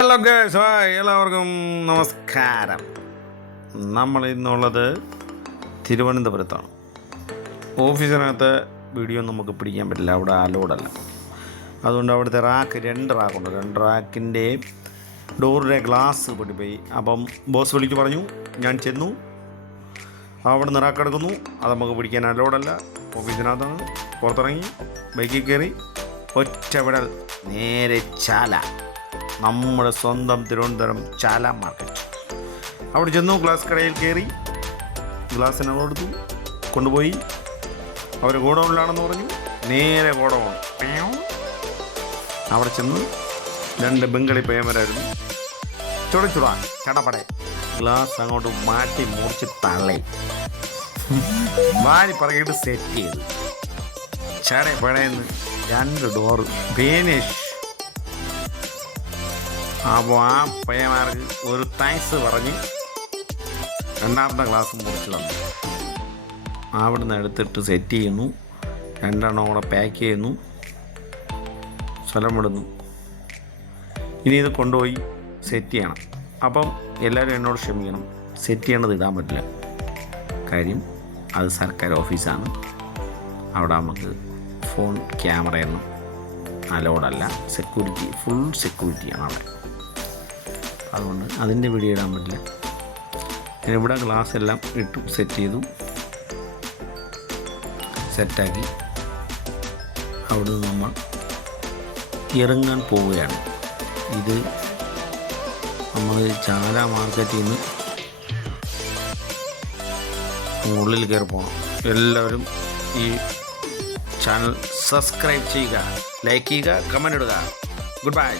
Hello girls, hi, എല്ലാവർക്കും നമസ്കാരം. നമ്മൾ ഇന്നുള്ളത് തിരുവനന്തപുരത്താണ്. ഓഫീസിനകത്ത് വീഡിയോ നമുക്ക് പിടിക്കാൻ പറ്റില്ല, അവിടെ അലോഡല്ല. അതുകൊണ്ട് അവിടുത്തെ രണ്ട് റാക്കുണ്ട്. രണ്ട് റാക്കിൻ്റെ ഡോറിൻ്റെ ഗ്ലാസ് പൊട്ടിപ്പോയി. അപ്പം ബോസ് വിളിച്ചു പറഞ്ഞു. ഞാൻ ചെന്നു, അവിടെ നിന്ന് റാക്ക് എടുക്കുന്നു. അത് നമുക്ക് പിടിക്കാൻ അലോഡല്ല. ഓഫീസിനകത്താണ്. പുറത്തിറങ്ങി ബൈക്കിൽ കയറി ഒറ്റവിടൽ നേരെ ചാല, നമ്മുടെ സ്വന്തം തിരുവനന്തപുരം ചാല മാർക്കറ്റ്. അവിടെ ചെന്നു, ഗ്ലാസ് കടയിൽ കയറി ഗ്ലാസ്സിന് കൊടുത്തു, കൊണ്ടുപോയി. അവർ ഗോഡൗണിലാണെന്ന് പറഞ്ഞു. നേരെ ഗോഡൗൺ. അവിടെ ചെന്ന് രണ്ട് ബംഗാളി പയ്യന്മാരായിരുന്നു. ചുടച്ചുടാ ചടപടെ ഗ്ലാസ് അങ്ങോട്ട് മാറ്റി മുറിച്ച് തള്ളി വാരി പറകിട്ട് സെറ്റ് ചെയ്തു. ചടപടയെന്ന് രണ്ട് ഡോറ് ഫിനിഷ്. അപ്പോൾ ആ പയ്യന്മാർക്ക് ഒരു താങ്ക്സ് പറഞ്ഞ് രണ്ടാമത്തെ ഗ്ലാസ് മുറിച്ച് തന്നു. അവിടുന്ന് എടുത്തിട്ട് സെറ്റ് ചെയ്യുന്നു. രണ്ടെണ്ണം കൂടെ പാക്ക് ചെയ്യുന്നു, സ്ഥലം വിടുന്നു. ഇനി ഇത് കൊണ്ടുപോയി സെറ്റ് ചെയ്യണം. അപ്പം എല്ലാവരും എന്നോട് ക്ഷമിക്കണം, സെറ്റ് ചെയ്യണത് ഇടാൻ പറ്റില്ല. കാര്യം അത് സർക്കാർ ഓഫീസാണ്. അവിടെ നമുക്ക് ഫോൺ ക്യാമറയൊന്നും അലോഡല്ല. സെക്യൂരിറ്റി, ഫുൾ സെക്യൂരിറ്റിയാണ് അവിടെ. അതുകൊണ്ട് അതിൻ്റെ വീഡിയോ ഇടാൻ പറ്റില്ല. ഇവിടെ ഗ്ലാസ് എല്ലാം ഇട്ടു സെറ്റ് ചെയ്തു, സെറ്റാക്കി അവിടുന്ന് നമ്മൾ ഇറങ്ങാൻ പോവുകയാണ്. ഇത് നമ്മൾ ചാല മാർക്കറ്റിൽ നിന്ന് ഉള്ളിൽ കയറി പോകണം. എല്ലാവരും ഈ ചാനൽ സബ്സ്ക്രൈബ് ചെയ്യുക, ലൈക്ക് ചെയ്യുക, കമൻ്റ് ഇടുക. Good bye.